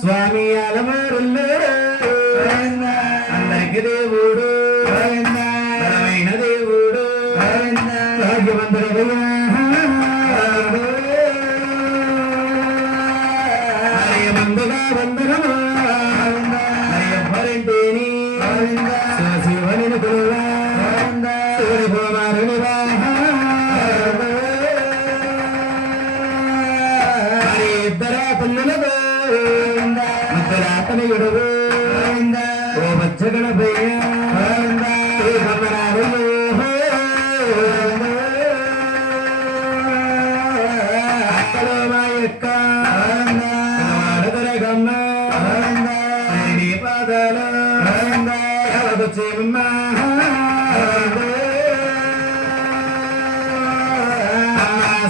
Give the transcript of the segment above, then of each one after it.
స్వామి అలమారుల్లో అందరికి దేవుడు బలమైన దేవుడు భాగ్యవంతుడయ్యా మందుగా వందనమా ఎవరింటేని శివని గురువా సూర్యకుమారునివా ఇద్దరా పిల్లలతో ముద్దరాతనయుడు ఓ వచ్చగణపయ్య అక్కలో మా యొక్క వాడదరగమ్మ పాదాలు చేమ్మ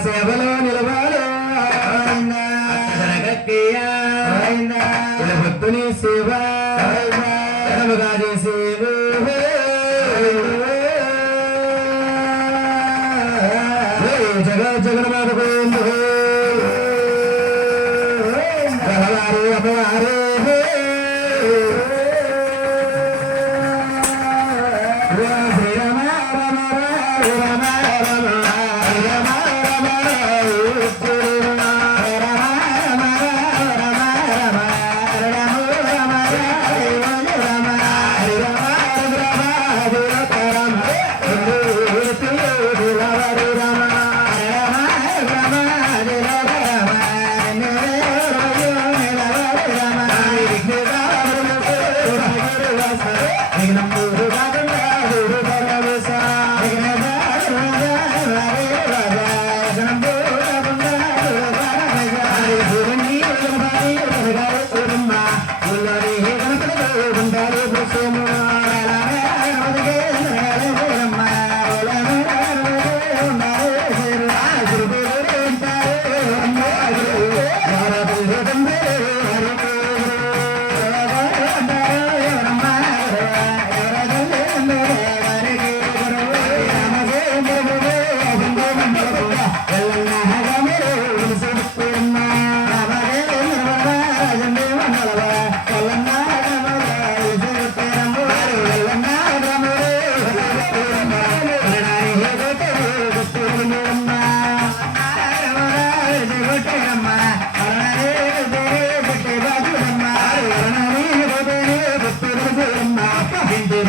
సేవలో నిలవాలో భక్తుని సేవ సేవ జగన్మాత Thank you.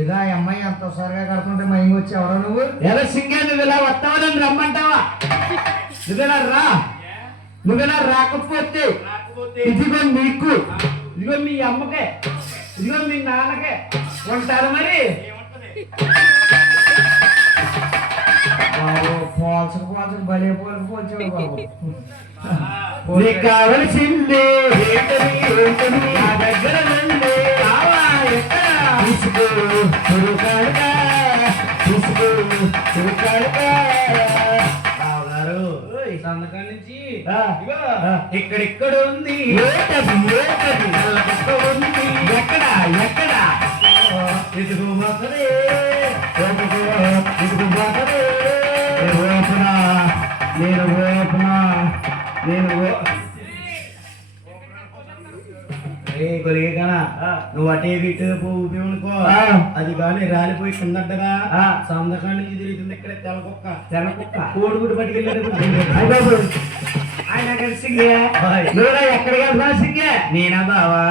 ఇదా అమ్మాయి అంత సరిగా కడుతుంటే మా ఇంటికి వచ్చి ఎవరో నువ్వు ఎలా సింగే నువ్వు ఇలా వస్తావని రమ్మంటావా నువ్వెలా రాకపోతే ఇదిగో నీకు ఇదిగో మీ అమ్మకే ఇదిగో మీ నాన్నకే ఉంటారు మరి పోల్చకు పోల్చకు భలే పోల్చాడు బాబు నీకు కావలసింది నా దగ్గర నుండి తీసుకో సంతకం నుంచి ఇక్కడిక్కడ ఉంది ఉంది ఎక్కడ ఎక్కడ ఇటుకు పోతుంది ఇటుకు పోతుంది నేను కొలిగేనా నువ్వు అటే ఇటు ఊపినుకో అది కానీ రాలిపోయి కిందగా సందకాడి నుంచి తిరుగుతుంది ఇక్కడ తెల్లకుక్క కోడిగుడ్డు పట్టుకెళ్ళాడు ఆయన ఎక్కడికి వెళ్తున్నా సింగే నేనా బావా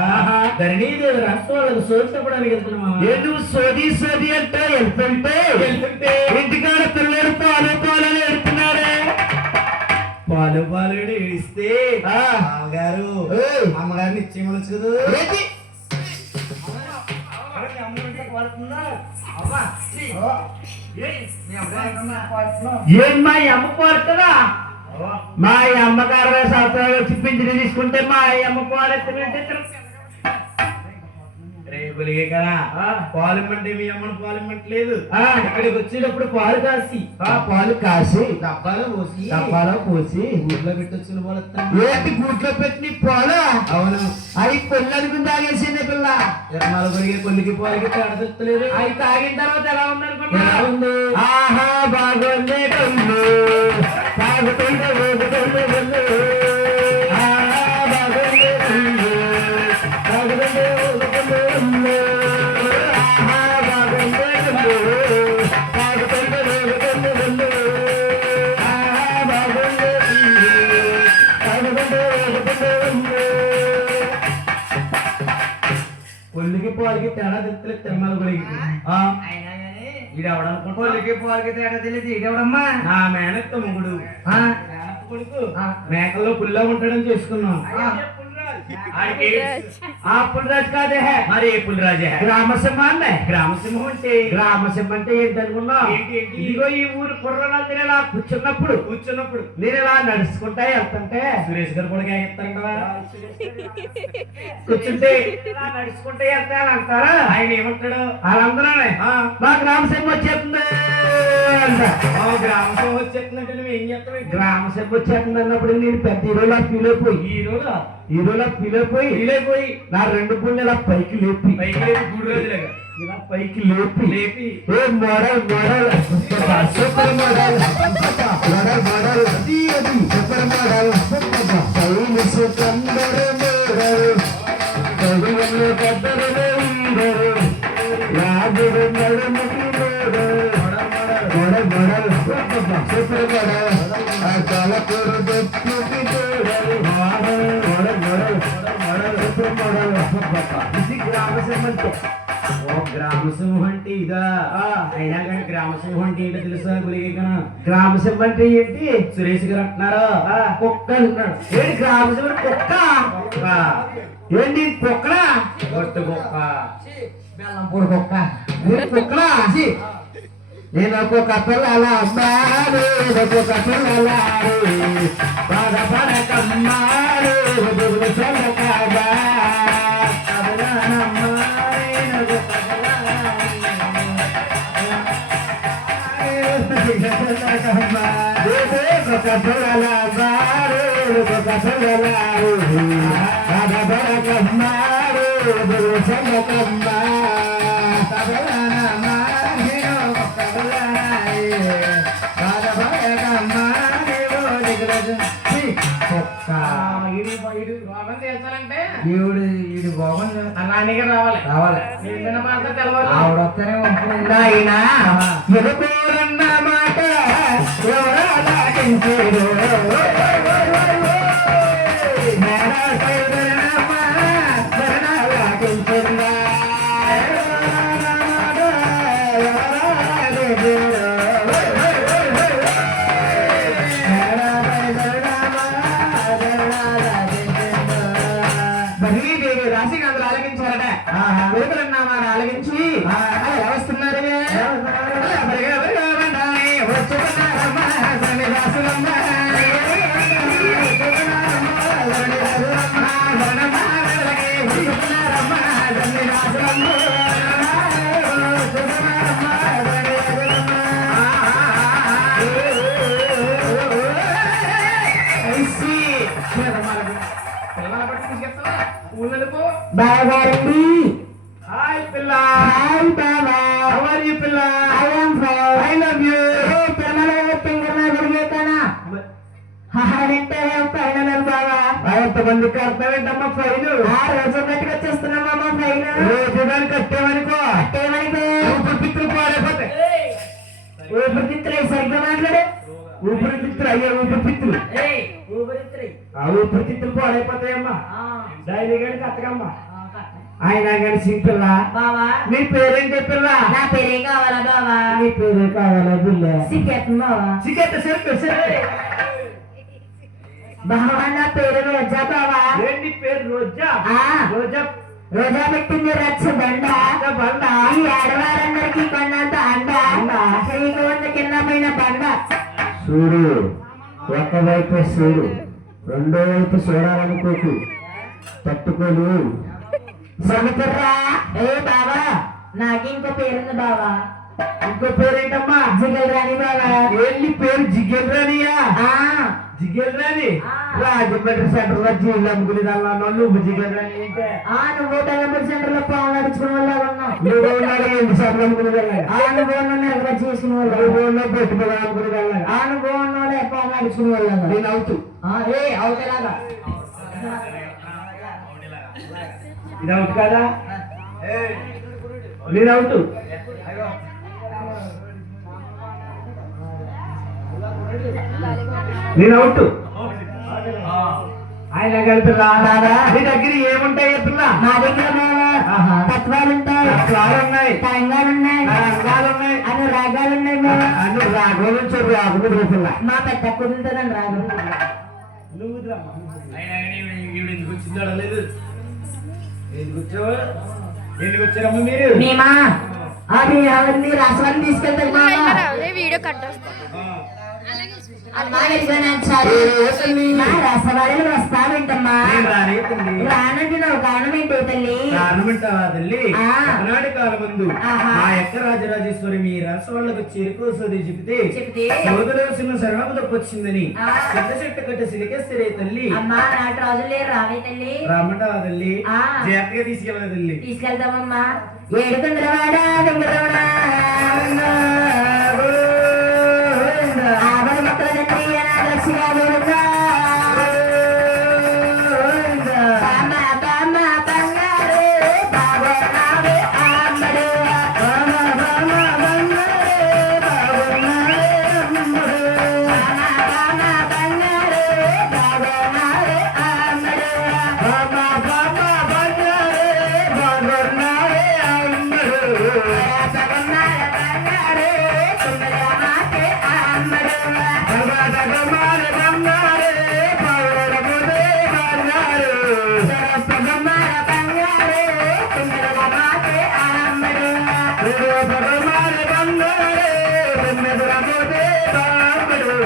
ధరణీదేవి రాష్ట్రాలకు సోది చెప్పడానికి వెళ్తున్నా ఎందుకు సోది అంటే వెళ్తుంటే ఇంటికాడ పిల్లలు పాలు వెళ్తున్నాడే పాలు ఇస్తే అమ్మగారు అమ్మగారిని ఇచ్చేయమనొచ్చు కదా ఏం మా అమ్మ పోరుతుందా మా అమ్మగారు సంవత్సరాలు చిప్పించి తీసుకుంటే మా అమ్మ పోరెత్తుకుంటే రేపులిగే కదా పార్లమెంట్ మీ అమ్మను పార్లమెంట్ లేదు ఇక్కడికి వచ్చేటప్పుడు పాలు కాసి డబ్బాలో పోసి గూట్లో పెట్టొచ్చిన పాలు ఏంటి గూట్లో పెట్టి పాలు అవును అవి కొల్లు అనుకుని తాగేసింది పిల్ల నలుగురికి కొల్లికి పాలకి తేడలేదు అవి తాగిన తర్వాత ఎలా ఉందనుకుంటా ఉంది ఆహా బాగుంది కళ్ళు తాగుతుంటే ఊగుతుంటే వెళ్ళు కొల్లికి పాలకి తేడా తెలుస్తలేదు తిరుమల గుడికి ఈడెవడనుకుంటా కొల్లికి పాలకి తేడా తెలియదు ఈడెవడమ్మా నా మేనత్త మొగుడు కొడుకు మేకల్లో పుల్లా ఉంటాడని చేసుకున్నాం ఆ పులిరాజు కాదే మరి ఏ పులిరాజే గ్రామసింహ అన్నే గ్రామసింహం అంటే గ్రామసింహ అంటే ఏంటనుకున్నా ఏంటి? ఇదిగో ఈ ఊరు కుర్రలందరూ ఇలా కూర్చున్నప్పుడు నేను ఇలా నడుచుకుంటా వెళ్తుంటే సురేష్ గారు కూడా ఇస్తారంటవా కూర్చుంటే ఇలా నడుచుకుంటే వెళ్తాను అంటారా ఆయన ఏమంటాడు వాళ్ళందరూ మా గ్రామసింహ వచ్చేస్తుంది అంట గ్రామసింహం వచ్చేస్తుందంటే నువ్వు ఏం చేస్తావు గ్రామసింహ వచ్చేస్తుంది అన్నప్పుడు నేను పెద్ద హీరోలా ఫీల్ అయిపోయి హీరోలా ఫీల్ అయిపోయి నా రెండు పుణ్య ఇలా పైకి లేపి గుడి రోజులేగా ఇలా పైకి లేపి ఏ model super model super model రాజుడు నడుముకి మోడల్ సూపర్ మోడల్ తలపూరు దొక్కుకి ఇది గ్రామసింహం అంటే గ్రామసింహం అంటే ఇదా అయినా కానీ గ్రామసింహం అంటే ఏంటో తెలుసా గురిగా గ్రామసింహం అంటే ఏంటి సురేష్ గారు అంటున్నారు కుక్క అంటున్నాడు ఏంటి గ్రామసింహం కుక్క ఏంటి కుక్కరా గొట్టు గొప్ప బెల్లంపూడి కుక్క కుక్కరా నేను ఒక్కొక్క పిల్లలా అమ్మారు ఒక్కొక్క పిల్లలారు బాధపడకమ్మారు చెల్లకాగా ఒక పిల్లలారు ఒక పిల్లలారు బాధపడకమ్మారు చెల్లకమ్మా ఈడు బాగుంది అలాంటిగా రావాలి రావాలి ఏదైనా మాట తెలవాలి ఆవిడొస్తేనే ఉంటుంది ఆయన ఎదుకోరన్న మాట ఎవరాకించారు రాశికాంతులు ఆలకించారట వేదరన్నామాన్ని ఆలకించి ఎలా వస్తున్నారు బాగారండి హాయ్ పిల్ల హాయ్ బాబా హౌ ఆర్ యు పిల్ల I am fine I love you పిల్లల పింగర్నా దొరికేతానా హారంటే ఫైనల్ బాబా ఎంతమంది కడతావేంటమ్మా ఫైన్ ఆ రోజు బయటకు వచ్చేస్తున్నామమ్మా ఫైన్ రోజు దాన్ని కట్టేవనుకో ఊపిరితిత్తులు పాడైపోతాయి ఊపిరితిత్తులు సరిగ్గా మాట్లాడే ఊపిరితిత్తులు అయ్యే ఊపిరితిత్తులు ఆ ఊపిరితిత్తులు పాడైపోతాయమ్మా డైలీ గడికి అత్తకమ్మా ఆయన కానీ సింపిల్ల బావా నీ పేరేంటి పిల్ల నా పేరే కావాలా బావా నీ పేరే కావాలా పిల్ల సికెట్ బావా చికెట్ సరే బావా నా పేరు రోజా బావా ఏంటి పేరు రోజా రోజా రోజా పెట్టింది రచ్చ బండ బండ ఈ ఆడవారందరికీ కొన్నంత అండ నీకు వంద కింద పైన బండ చూడు ఒకవైపు చూడు రెండో వైపు చూడాలనుకోకు తట్టుకోను సముద్రా ఏ బావా నాకు ఇంకో పేరుంది బావా ఇంకో పేరేంటమ్మా జిగల్ రాణి బావా ఏంటి పేరు జిగేల్ రానియా జిగేల్ రాని రాజమండ్రి సెంటర్ లో జీళ్ళు అమ్ముకుని దానిలో నువ్వు జిగేల్ రాని అంటే నువ్వు టెంపుల్ సెంటర్ లో పాలు నడుచుకునే వాళ్ళ ఉన్నావు నువ్వు ఉన్నాడు ఎందు సెంటర్ అమ్ముకుని వెళ్ళాలి నువ్వు చేసుకునే వాళ్ళు నువ్వు ఉన్న పెట్టుబడి అమ్ముకుని వెళ్ళాలి నువ్వు ఉన్నోళ్ళే పాలు నడుచుకునే వాళ్ళు నేను అవుతూ ఏ అవుతేలాగా ఇది అవుట్ కదా నేను అవుట్ నేను అవుట్ ఆయన కలిపి రాదా నీ దగ్గర ఏముంటాయి పిల్ల నా దగ్గర తత్వాలు ఉంటాయి తత్వాలు ఉన్నాయి తరంగాలు ఉన్నాయి రంగాలు ఉన్నాయి అనురాగాలు ఉన్నాయి అను రాఘవ నుంచి రాఘవ పిల్ల మా పెద్ద కుదురుతుందని రాదు నువ్వు అయినా కానీ ఈవిడ ఎందుకు వచ్చిందో అడగలేదు. ఎందుకు వచ్చావు? ఎందుకు వచ్చారమ్మా మీరు? మేమా అది అవన్నీ రసవాన్ని తీసుకెళ్తారు మామ. వీడియో కట్ వస్తా అమ్మా రసవాళ్ళు వస్తావేంటమ్మా? రానంటున్నావు కారణం ఏంటో తల్లి? కారణమంటావా తల్లి? ఆ. ఒకనాటి కాలం ముందు ఆహా. మా యొక్క రాజరాజేశ్వరి మీ రసవాళ్ళకు చేరుకోసోది చెబితే చెబితే సోదరసిన సర్వం తప్పొచ్చిందని ఆ. పెద్ద చెట్టు కట్ట సిలికేస్తరే తల్లి. అమ్మా నాటి రోజులు లేరు రావే తల్లి. రమ్మంటావా తల్లి? ఆ. జాగ్రత్తగా తీసుకెళ్ళదు తల్లి. తీసుకెళ్తామమ్మా. ఏడుకుందరవాడ వెంకటరమణ ఆవరణ మొక్కల తండ్రి అనాథలక్ష్మిగా గోవిందా. బామ్మ బామ్మ బంగారు బాబోనావే అమ్మడు. బామ్మ బామ్మ బంగారు బాబోనావే అమ్మడు. బామ్మ బామ్మ బంగారు బాబోనావే అమ్మడు. బామ్మ బామ్మ బంగారు బాబోనావే అమ్మడు. జగన్నాథ బంగారు సుందరమాతే అమ్మడు. జగన్నాథ బంగారు పౌరముదే బంగారు. జగన్నాథ బంగారు సుందరమాతే అమ్మడు. జగన్నాథ బంగారు సుందరముదే అమ్మడు.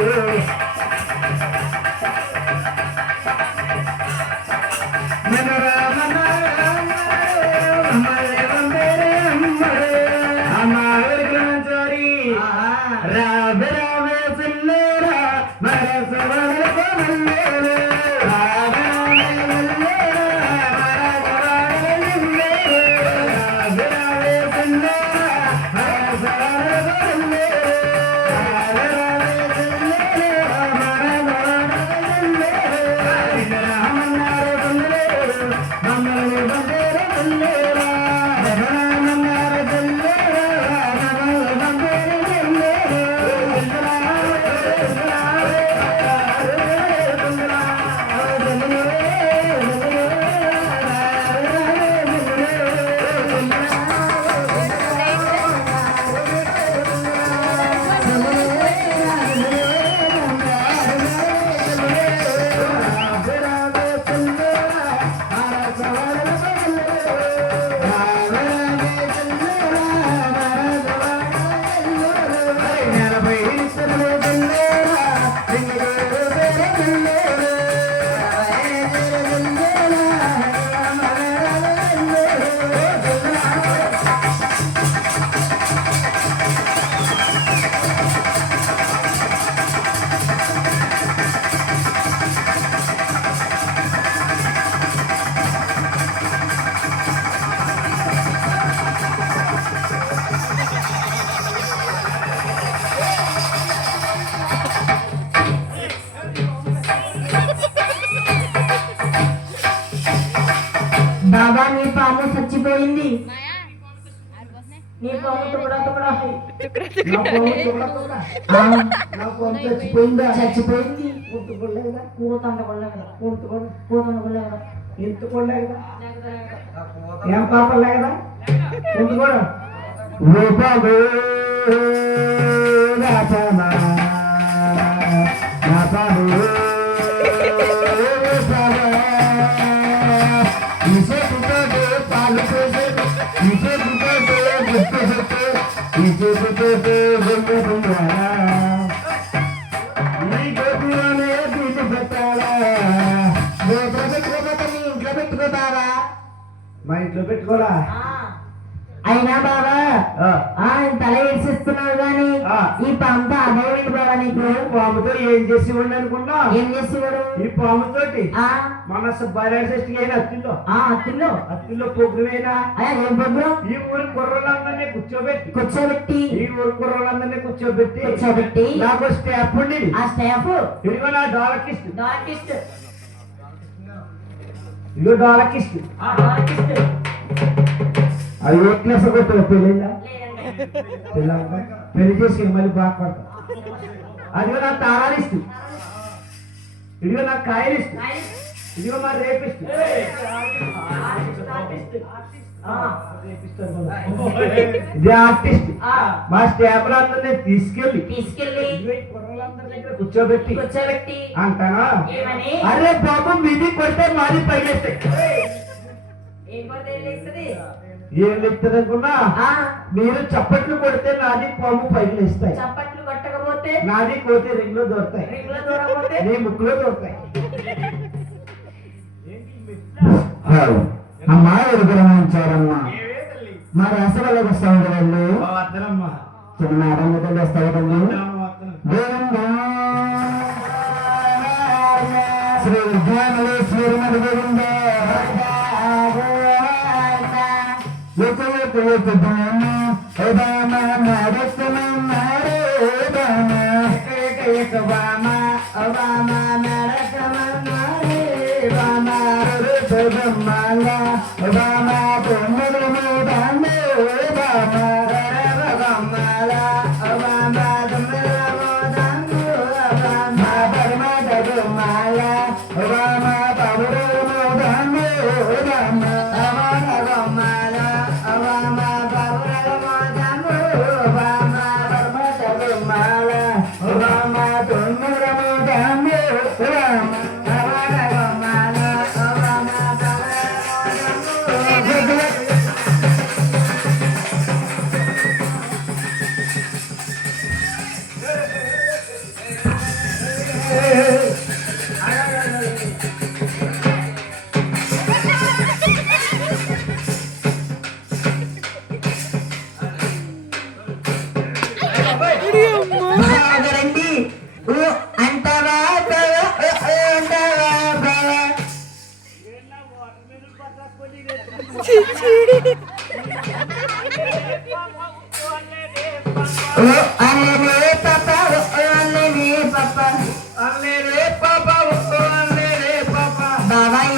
బాబా నీ పాము చచ్చిపోయింది. నీ పాము తుకడా తుకడా నా పొలం చూడకుండా నా పొలం చచ్చిపోయిందా? చచ్చిపోయింది. పుట్టుకోలేదా? కూతండగొల్లగల పుట్టుకోలే కూతండగొల్లగల ఇంతుకోలేదా? ఏం పాపం లేదా? పుట్టుకోడు మా ఇంట్లో పెట్టుకోరా? అయినా బాబా తల ఏడ్చిస్తున్నావు గాని ఆ. ఈ పాముతో అభయం ఏంటి బాబా నీకు? పాముతో ఏం చేసేవాడిని అనుకున్నా? ఏం చేసేవాడు? ఈ పాముతోటి ఆ మన భార్య షష్ఠికి అయిన అత్తిల్లో అత్తిలో పొగ్గుమైనా ఏం ప్రోగ్రాం ఈ ఊరి కుర్రలందరినీ కూర్చోబెట్టి ఈ ఊరి కుర్రలందరినీ కూర్చోబెట్టి నాకు స్టాఫ్ ఉండేది. ఆ స్టాఫ్ ఇదిగో నా డాలకిస్ట్ డార్కిస్ట్ ఇదిగో డాలకిస్ట్ డార్కిస్ట్ అది ఏ క్లాస్ కొట్టావు? పెళ్ళిందా? లేదండి. పెళ్లి చేసి మళ్ళీ బాగుపడతా. అదిగో నా తారాలిస్ట్, ఇదిగో నా కాయలిస్ట్, ఇదిగో మరి రేపిస్తు ఇది ఆర్టిస్ట్ మా స్టాఫ్ అందరినీ తీసుకెళ్ళి కుర్రలందరి దగ్గర కూర్చోబెట్టి అంటానా అరే బాబు మీది కొడితే మాది పైలేస్తాయి ఏం లెక్తుంది అనుకున్నా మీరు చప్పట్లు కొడితే నాది పాము పైకి లేస్తాయి చప్పట్లు కొట్టకపోతే నాది కోతి రింగ్లో దొరుకుతాయి నీ ముక్కులో దొరుకుతాయి అమ్మా ఎదుగురమించారమ్మా మరి అసలు వస్తావు కదండి చిన్న ఆటంకలు వస్తావు కదండి శ్రీ విద్యామలేశ్వరి మరి గోవింద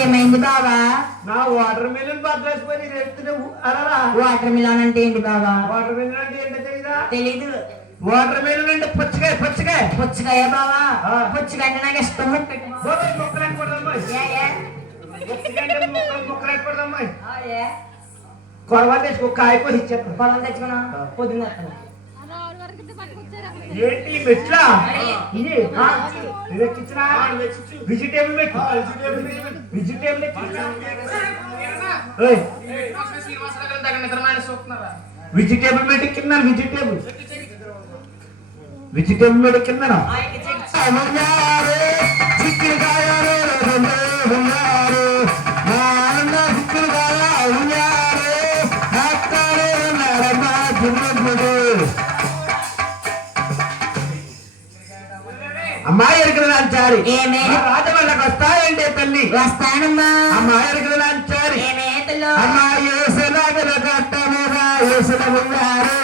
ఏమైంది బాబా నా వాటర్ మిలన్ బద్దలేసుకొని రేపుతున్నావు అలా వాటర్ మిలన్ అంటే ఏంటి బాబా వాటర్ మిలన్ అంటే ఏంటో తెలీదా తెలీదు వాటర్ మిలన్ అంటే పుచ్చకాయ పుచ్చకాయ బాబా పుచ్చకాయ అంటే నాకు ఇష్టం మొక్కలు కొడదామ్మా కొరవ తెచ్చుకో కాయ కోసి ఇచ్చేస్తాను పొలం తెచ్చుకున్నా పొద్దున్న ఏంటి మెట్లా వెజిటేబుల్ మెట్ వెజిటేబుల్ వెజిటేబుల్ మెట్ కింద వెజిటేబుల్ మెట్ కింద అమ్మాయి ఎరుగులు లాంచారు రాజవల్లకి వస్తాయంటే తల్లి వస్తానమ్మా అమ్మాయి ఎరుగులు లాంచారు అమ్మాయి ఏసులాగల గట్ట మీద ఏసుల ఉన్నారు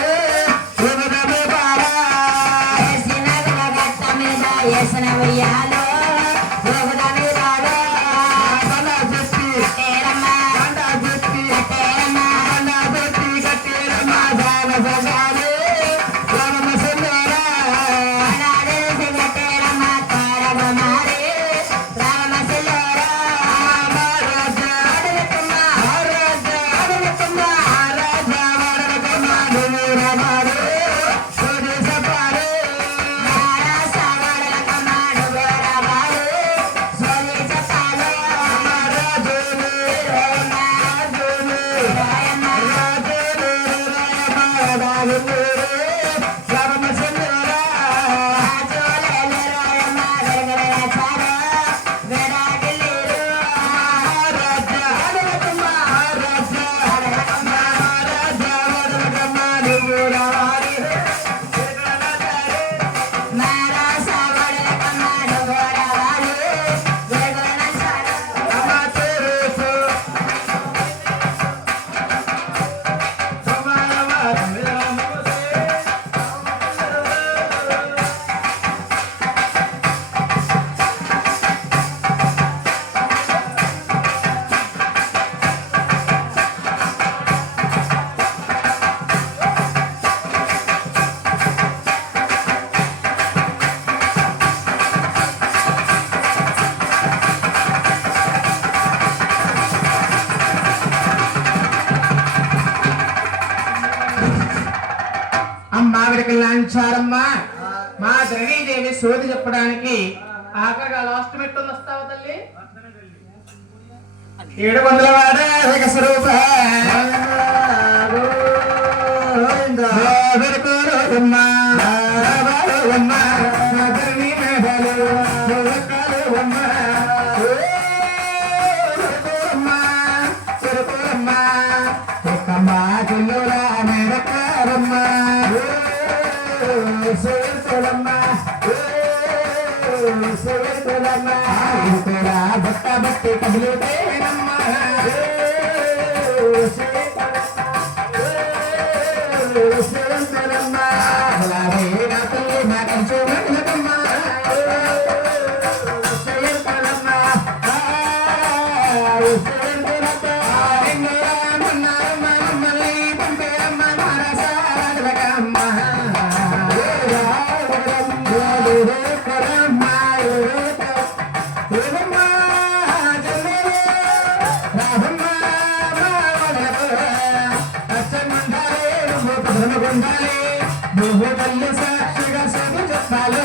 ఆవిడకి లాంచారమ్మా మా ధరణీదేవి సోది చెప్పడానికి ఆఖరిగా లాస్ట్ మెట్టు వస్తావు తల్లి 700 వాడ స్వరూప బట్టి కదిలితేనమ్మా సాక్షిగా సభ చెప్పాలి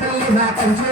తల్లి నా కంచు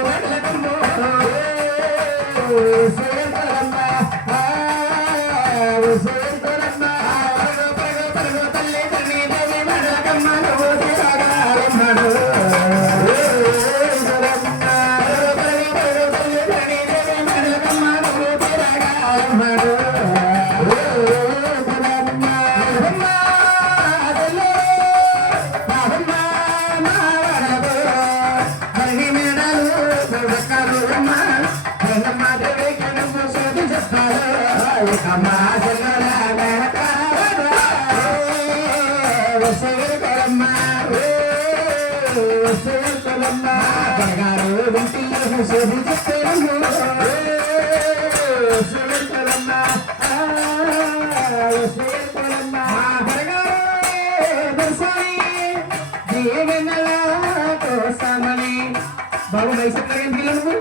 బాబు మైసూర్ పిల్లలు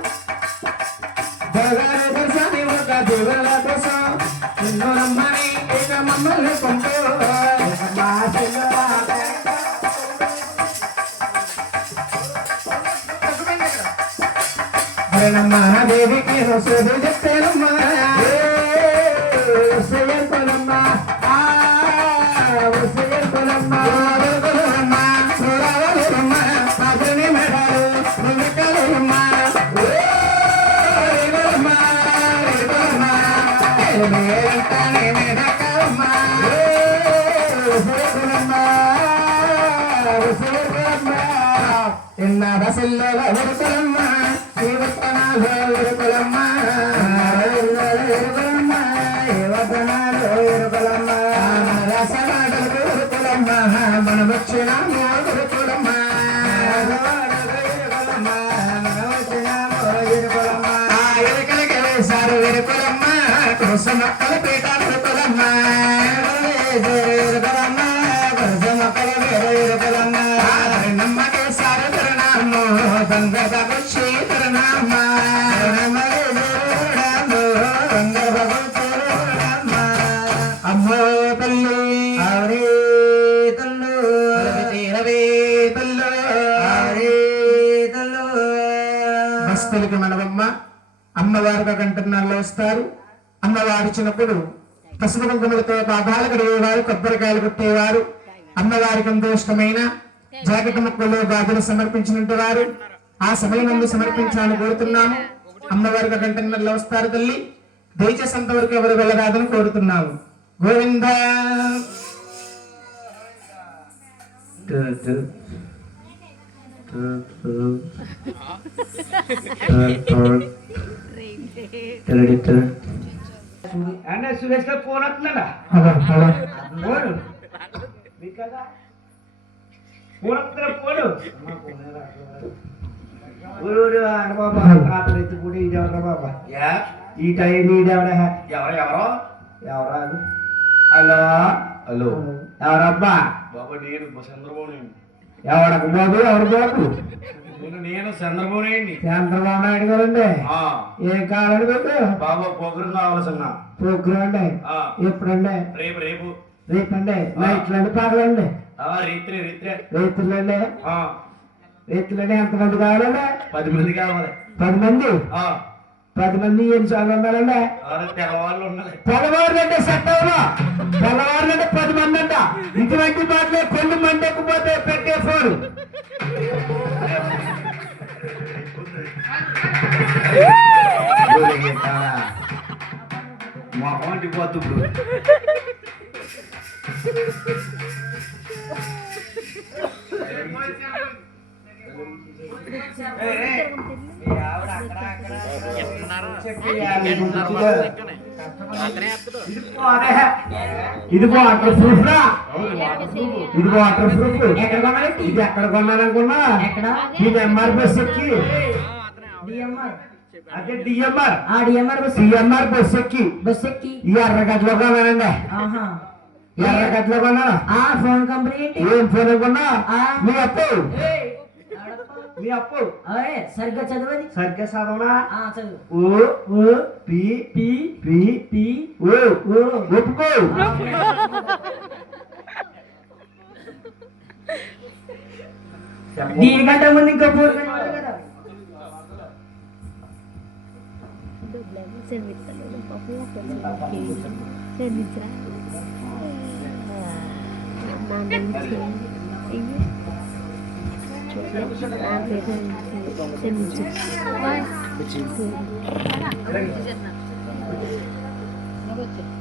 దేవుల కోసం ఎన్నో నమ్మని ఏక మమ్మల్ని పంపే దేవికి సోదు చెప్తేనమ్మా బస్తలకి మనవమ్మ అమ్మవారిగా కంటున్నాళ్ళు వస్తారు. అమ్మవారు ఇచ్చినప్పుడు పసుపు కుంకుమలతో పాపాలు కడిగేవారు, కొబ్బరికాయలు కొట్టేవారు. అమ్మవారికి ఎంతో ఇష్టమైన జాకెట్ ముక్కల్లో గాజులు సమర్పించినట్టు వారు ఆ సమయం ముందు సమర్పించాలని కోరుతున్నాము. అమ్మవారిగా కంటున్నాళ్ళు వస్తారు తల్లి, దయచేసి అంతవరకు ఎవరు వెళ్ళరాదని కోరుతున్నాము. గోవింద సురేష్ గారు ఫోన్ వస్తుందా? ఫోన్ ఫోన్ బాబా ఈ టైం ఎవరో హలో హలో ఎవరబ్బా బాబా నేను చంద్రబాబు ఎవడకు బాబు ఎవరు బాబు నేను చంద్రబాబు నాయుడిని. చంద్రబాబు నాయుడు గారండి ఆ, ఏం కావాలండి మీకు బాబు ప్రోగ్రాం కావాల్సిన ప్రోగ్రాం అండి ఎప్పుడండి రేపు రేపు రేపండి నైట్లు అండి పగలండి రీత్రి రీత్రి రైతులండి రైతులండి ఎంతమంది కావాలండి 10 మంది కావాలి. 10 మంది ఆ, 10 మంది ఎన్ని సార్లు ఉండాలండి తెల్లవాళ్ళు ఉండాలి. తెల్లవారు అంటే సెట్టవరు తెల్లవారు అంటే 10 మంది అంట ఇటువంటి మాటలే కొన్ని మంది ఎక్కుపోతే పెట్టేసారు మొహం అంటిపోద్దు ఇప్పుడు. ఇది వాటర్ ప్రూఫ్ రా ఇది వాటర్ ప్రూఫ్ ఎక్కడ కొన్నాను ఇది ఎక్కడ కొన్నాను అనుకున్నా ఇది ఎంఆర్ బస్ ఎక్కి అదే డిఎంఆర్ డిఎంఆర్ బస్ ఎక్కి ఈ ఎర్రగడ్డలో కొన్నానండి ఎర్రగడ్డలో కొన్నా ఫోన్ కంపెనీ ఏం ఫోన్ కొన్నా మీ అప్పు మీ అప్పు సరిగ్గా చదవది సరిగ్గా చదవనా చదువు ఓ పి పి పి పి ఓ ఓ ఒప్పుకో దీనికంటే ముందు ఇంకా పూర్తి కదా Bye.